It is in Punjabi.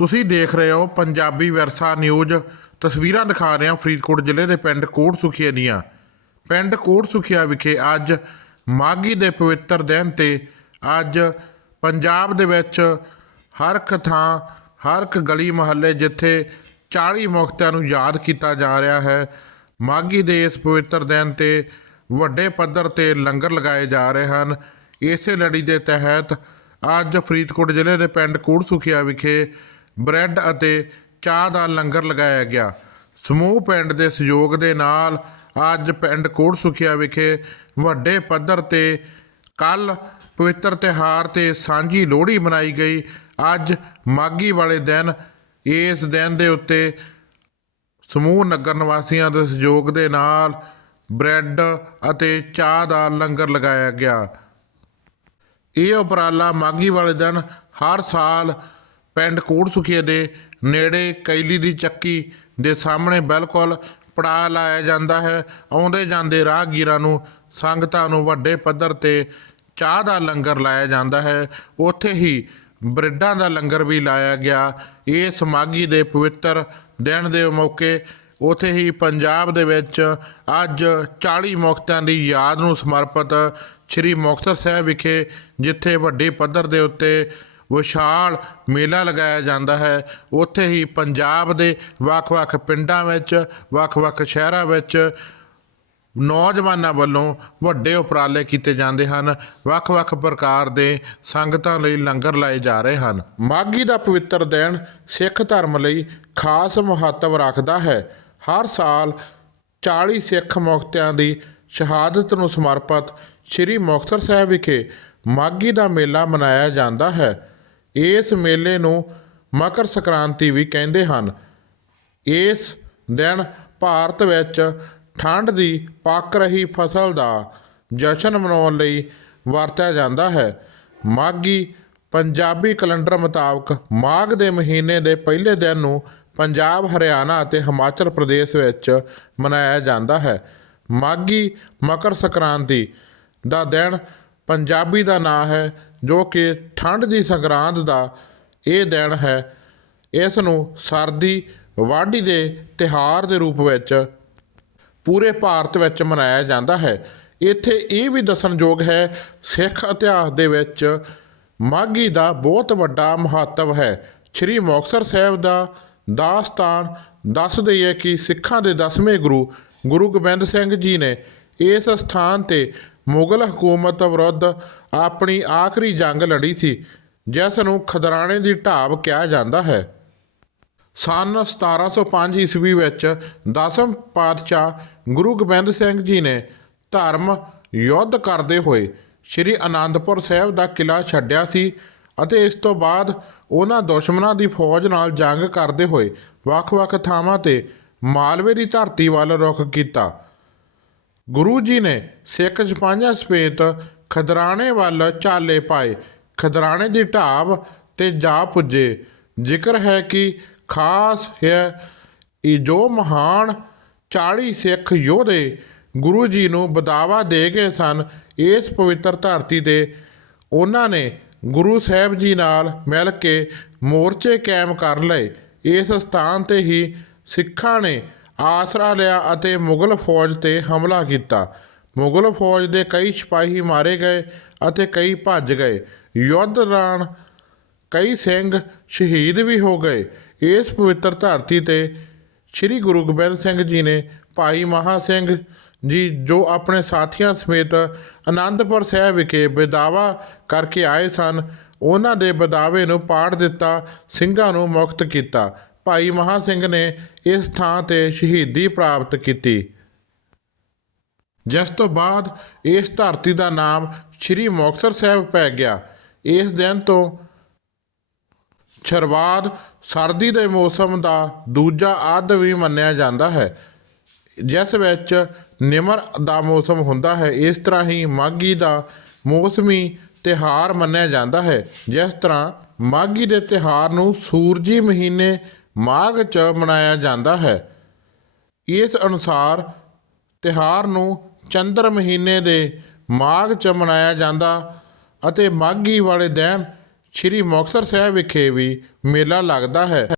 ਤੁਸੀਂ ਦੇਖ ਰਹੇ ਹੋ ਪੰਜਾਬੀ ਵਿਰਸਾ ਨਿਊਜ਼। ਤਸਵੀਰਾਂ ਦਿਖਾ ਰਹੇ ਹਾਂ ਫਰੀਦਕੋਟ ਜ਼ਿਲ੍ਹੇ ਦੇ ਪਿੰਡ ਕੋਟ ਸੁਖੀਆ ਦੀਆਂ। ਪਿੰਡ ਕੋਟ ਸੁਖੀਆ ਵਿਖੇ ਅੱਜ ਮਾਘੀ ਦੇ ਪਵਿੱਤਰ ਦਿਨ ਤੇ ਅੱਜ ਪੰਜਾਬ ਦੇ ਵਿੱਚ ਹਰ ਇੱਕ ਥਾਂ, ਹਰ ਇੱਕ ਗਲੀ ਮੁਹੱਲੇ ਜਿੱਥੇ 40 ਮੁਕਤਿਆਂ ਨੂੰ ਯਾਦ ਕੀਤਾ ਜਾ ਰਿਹਾ ਹੈ, ਮਾਘੀ ਦੇ ਇਸ ਪਵਿੱਤਰ ਦਿਨ ਤੇ ਵੱਡੇ ਪੱਧਰ ਤੇ ਲੰਗਰ ਲਗਾਏ ਜਾ ਰਹੇ ਹਨ। ਇਸੇ ਲੜੀ ਦੇ ਤਹਿਤ ਅੱਜ ਫਰੀਦਕੋਟ ਜ਼ਿਲ੍ਹੇ ਦੇ ਪਿੰਡ ਕੋਟ ਸੁਖੀਆ ਵਿਖੇ ਬ੍ਰੈਡ ਅਤੇ ਚਾਹ ਦਾ ਲੰਗਰ ਲਗਾਇਆ ਗਿਆ। ਸਮੂਹ ਪਿੰਡ ਦੇ ਸਹਿਯੋਗ ਦੇ ਨਾਲ ਅੱਜ ਪਿੰਡ ਕੋਟ ਸੁਖਿਆ ਵਿਖੇ ਵੱਡੇ ਪੱਧਰ ਤੇ ਕੱਲ ਪਵਿੱਤਰ ਤਿਹਾਰ ਤੇ ਸਾਂਝੀ ਲੋਹੜੀ ਮਨਾਈ ਗਈ। ਅੱਜ ਮਾਘੀ ਵਾਲੇ ਦਿਨ ਇਸ ਦਿਨ ਦੇ ਉੱਤੇ ਸਮੂਹ ਨਗਰ ਨਿਵਾਸੀਆਂ ਦੇ ਸਹਿਯੋਗ ਦੇ ਨਾਲ ਬ੍ਰੈਡ ਅਤੇ ਚਾਹ ਦਾ ਲੰਗਰ ਲਗਾਇਆ ਗਿਆ। ਇਹ ਉਪਰਾਲਾ ਮਾਘੀ ਵਾਲੇ ਦਿਨ ਹਰ ਸਾਲ ਪਿੰਡ ਕੋਟ ਸੁਖੀਏ ਦੇ ਨੇੜੇ ਕੈਲੀ ਦੀ ਚੱਕੀ ਦੇ ਸਾਹਮਣੇ ਬਿਲਕੁਲ ਪੜਾ ਲਾਇਆ ਜਾਂਦਾ ਹੈ। ਆਉਂਦੇ ਜਾਂਦੇ ਰਾਹਗੀਰਾਂ ਨੂੰ ਸੰਗਤਾਂ ਨੂੰ ਵੱਡੇ ਪੱਧਰ ਤੇ ਚਾਹ ਦਾ ਲੰਗਰ ਲਾਇਆ ਜਾਂਦਾ ਹੈ। ਉੱਥੇ ਹੀ ਬ੍ਰੈਡਾਂ ਦਾ ਲੰਗਰ ਵੀ ਲਾਇਆ ਗਿਆ। ਇਹ ਮਾਘੀ ਦੇ ਪਵਿੱਤਰ ਦਿਨ ਦੇ ਮੌਕੇ ਉਥੇ ਹੀ ਪੰਜਾਬ ਦੇ ਵਿੱਚ ਅੱਜ 40 ਮੁਕਤਿਆਂ ਦੀ ਯਾਦ ਨੂੰ ਸਮਰਪਿਤ ਸ੍ਰੀ ਮੁਕਤਸਰ ਸਾਹਿਬ ਵਿਖੇ ਜਿੱਥੇ ਵੱਡੇ ਪੱਧਰ ਦੇ ਉੱਤੇ ਵਿਸ਼ਾਲ ਮੇਲਾ ਲਗਾਇਆ ਜਾਂਦਾ ਹੈ। ਉੱਥੇ ਹੀ ਪੰਜਾਬ ਦੇ ਵੱਖ-ਵੱਖ ਪਿੰਡਾਂ ਵਿੱਚ, ਵੱਖ-ਵੱਖ ਸ਼ਹਿਰਾਂ ਵਿੱਚ ਨੌਜਵਾਨਾਂ ਵੱਲੋਂ ਵੱਡੇ ਉਪਰਾਲੇ ਕੀਤੇ ਜਾਂਦੇ ਹਨ। ਵੱਖ-ਵੱਖ ਪ੍ਰਕਾਰ ਦੇ ਸੰਗਤਾਂ ਲਈ ਲੰਗਰ ਲਾਏ ਜਾ ਰਹੇ ਹਨ। ਮਾਘੀ ਦਾ ਪਵਿੱਤਰ ਦਿਨ ਸਿੱਖ ਧਰਮ ਲਈ ਖਾਸ ਮਹੱਤਵ ਰੱਖਦਾ ਹੈ। ਹਰ ਸਾਲ 40 ਸਿੱਖ ਮੁਕਤਿਆਂ ਦੀ ਸ਼ਹਾਦਤ ਨੂੰ ਸਮਰਪਿਤ ਸ੍ਰੀ ਮੁਕਤਸਰ ਸਾਹਿਬ ਵਿਖੇ ਮਾਘੀ ਦਾ ਮੇਲਾ ਮਨਾਇਆ ਜਾਂਦਾ ਹੈ। ਇਸ ਮੇਲੇ ਨੂੰ ਮਕਰ ਸੰਕ੍ਰਾਂਤੀ ਵੀ ਕਹਿੰਦੇ ਹਨ। ਇਸ ਦਿਨ ਭਾਰਤ ਵਿੱਚ ਠੰਡ ਦੀ ਪੱਕ ਰਹੀ ਫਸਲ ਦਾ ਜਸ਼ਨ ਮਨਾਉਣ ਲਈ ਵਰਤਿਆ ਜਾਂਦਾ ਹੈ। ਮਾਘੀ ਪੰਜਾਬੀ ਕੈਲੰਡਰ ਮੁਤਾਬਕ ਮਾਘ ਦੇ ਮਹੀਨੇ ਦੇ ਪਹਿਲੇ ਦਿਨ ਨੂੰ ਪੰਜਾਬ, ਹਰਿਆਣਾ ਅਤੇ ਹਿਮਾਚਲ ਪ੍ਰਦੇਸ਼ ਵਿੱਚ ਮਨਾਇਆ ਜਾਂਦਾ ਹੈ। ਮਾਘੀ ਮਕਰ ਸੰਕ੍ਰਾਂਤੀ ਦਾ ਦਿਨ ਪੰਜਾਬੀ ਦਾ ਨਾਂ ਹੈ ਜੋ ਕਿ ਠੰਡ ਦੀ ਸੰਗਰਾਂਦ ਦਾ ਇਹ ਦਿਨ ਹੈ, ਇਸ ਨੂੰ ਸਰਦੀ ਵਾਢੀ ਦੇ ਤਿਹਾਰ ਦੇ ਰੂਪ ਵਿੱਚ ਪੂਰੇ ਭਾਰਤ ਵਿੱਚ ਮਨਾਇਆ ਜਾਂਦਾ ਹੈ। ਇੱਥੇ ਇਹ ਵੀ ਦੱਸਣਯੋਗ ਹੈ, ਸਿੱਖ ਇਤਿਹਾਸ ਦੇ ਵਿੱਚ ਮਾਘੀ ਦਾ ਬਹੁਤ ਵੱਡਾ ਮਹੱਤਵ ਹੈ। ਸ੍ਰੀ ਮੁਕਤਸਰ ਸਾਹਿਬ ਦਾ ਦਾਸਤਾਨ ਦੱਸ ਦਈਏ ਕਿ ਸਿੱਖਾਂ ਦੇ ਦਸਵੇਂ ਗੁਰੂ ਗੁਰੂ ਗੋਬਿੰਦ ਸਿੰਘ ਜੀ ਨੇ ਇਸ ਸਥਾਨ ਤੇ ਮੁਗਲ ਹਕੂਮਤ ਵਿਰੁੱਧ ਆਪਣੀ ਆਖਰੀ ਜੰਗ ਲੜੀ ਸੀ, ਜਿਸ ਨੂੰ ਖਦਰਾਣੇ ਦੀ ਢਾਬ ਕਿਹਾ ਜਾਂਦਾ ਹੈ। ਸਨ 1705 ਈਸਵੀ ਵਿੱਚ ਦਸਮ ਪਾਤਸ਼ਾਹ ਗੁਰੂ ਗੋਬਿੰਦ ਸਿੰਘ ਜੀ ਨੇ ਧਰਮ ਯੁੱਧ ਕਰਦੇ ਹੋਏ ਸ੍ਰੀ ਅਨੰਦਪੁਰ ਸਾਹਿਬ ਦਾ ਕਿਲਾ ਛੱਡਿਆ ਸੀ ਅਤੇ ਇਸ ਤੋਂ ਬਾਅਦ ਉਹਨਾਂ ਦੁਸ਼ਮਣਾਂ ਦੀ ਫੌਜ ਨਾਲ ਜੰਗ ਕਰਦੇ ਹੋਏ ਵੱਖ-ਵੱਖ ਥਾਵਾਂ ਤੇ ਮਾਲਵੇ ਦੀ ਧਰਤੀ ਵੱਲ ਰੁਖ ਕੀਤਾ। ਗੁਰੂ ਜੀ ਨੇ ਸਿੱਖ ਸਿਪਾਹੀਆਂ ਸਮੇਤ ਖਦਰਾਣੇ ਵੱਲ ਚਾਲੇ ਪਾਏ। ਖਦਰਾਣੇ ਦੀ ਢਾਬ ਤੇ ਜਾ ਪੁੱਜੇ। ਜ਼ਿਕਰ ਹੈ ਕਿ ਖਾਸ ਹੈ ਇਹ ਜੋ ਮਹਾਨ 40 ਸਿੱਖ ਯੋਧੇ ਗੁਰੂ ਜੀ ਨੂੰ ਬਦਾਵਾ ਦੇ ਗਏ ਸਨ, ਇਸ ਪਵਿੱਤਰ ਧਰਤੀ ਤੇ ਉਹਨਾਂ ਨੇ ਗੁਰੂ ਸਾਹਿਬ ਜੀ ਨਾਲ ਮਿਲ ਕੇ ਮੋਰਚੇ ਕਾਇਮ ਕਰ ਲਏ। ਇਸ ਸਥਾਨ ਤੇ ਹੀ ਸਿੱਖਾਂ ਨੇ ਆਸਰਾ ਲਿਆ ਅਤੇ ਮੁਗਲ ਫੌਜ ਤੇ ਹਮਲਾ ਕੀਤਾ। ਮੁਗਲ ਫੌਜ ਦੇ ਕਈ ਸਿਪਾਹੀ ਮਾਰੇ ਗਏ ਅਤੇ ਕਈ ਭੱਜ ਗਏ। ਯੁੱਧ ਦੌਰਾਨ ਕਈ ਸਿੰਘ ਸ਼ਹੀਦ ਵੀ ਹੋ ਗਏ। ਇਸ ਪਵਿੱਤਰ ਧਰਤੀ ਤੇ ਸ੍ਰੀ ਗੁਰੂ ਗੋਬਿੰਦ ਸਿੰਘ ਜੀ ਨੇ ਭਾਈ ਮਹਾ ਸਿੰਘ ਜੀ, ਜੋ ਆਪਣੇ ਸਾਥੀਆਂ ਸਮੇਤ ਆਨੰਦਪੁਰ ਸਾਹਿਬ ਵਿਖੇ ਬਦਾਵਾ ਕਰਕੇ ਆਏ ਸਨ, ਉਹਨਾਂ ਦੇ ਬਦਾਵੇ ਨੂੰ ਪਾੜ ਦਿੱਤਾ, ਸਿੰਘਾਂ ਨੂੰ ਮੁਕਤ ਕੀਤਾ। ਭਾਈ ਮਹਾ ਸਿੰਘ ਨੇ ਇਸ ਥਾਂ ਤੇ ਸ਼ਹੀਦੀ ਪ੍ਰਾਪਤ ਕੀਤੀ। ਜਿਸ ਤੋਂ ਬਾਅਦ ਇਸ ਧਰਤੀ ਦਾ ਨਾਮ ਸ੍ਰੀ ਮੁਕਤਸਰ ਸਾਹਿਬ ਪੈ ਗਿਆ। ਇਸ ਦਿਨ ਤੋਂ ਸ਼ੁਰੂਆਤ ਸਰਦੀ ਦੇ ਮੌਸਮ ਦਾ ਦੂਜਾ ਅੱਧ ਵੀ ਮੰਨਿਆ ਜਾਂਦਾ ਹੈ। ਜਿਸ ਵਿੱਚ ਨਿਮਰ ਦਾ ਮੌਸਮ ਹੁੰਦਾ ਹੈ, ਇਸ ਤਰ੍ਹਾਂ ਹੀ ਮਾਘੀ ਦਾ ਮੌਸਮੀ ਤਿਹਾਰ ਮੰਨਿਆ ਜਾਂਦਾ ਹੈ। ਜਿਸ ਤਰ੍ਹਾਂ ਮਾਘੀ ਦੇ ਤਿਹਾਰ ਨੂੰ ਸੂਰਜੀ ਮਹੀਨੇ ਮਾਘ 'ਚ ਮਨਾਇਆ ਜਾਂਦਾ ਹੈ। ਇਸ ਅਨੁਸਾਰ ਤਿਹਾਰ ਨੂੰ ਚੰਦਰ ਮਹੀਨੇ ਦੇ ਮਾਘ 'ਚ ਮਨਾਇਆ ਜਾਂਦਾ ਅਤੇ ਮਾਘੀ ਵਾਲੇ ਦਿਨ ਸ੍ਰੀ ਮੁਕਤਸਰ ਸਾਹਿਬ ਵਿਖੇ ਵੀ ਮੇਲਾ ਲੱਗਦਾ ਹੈ।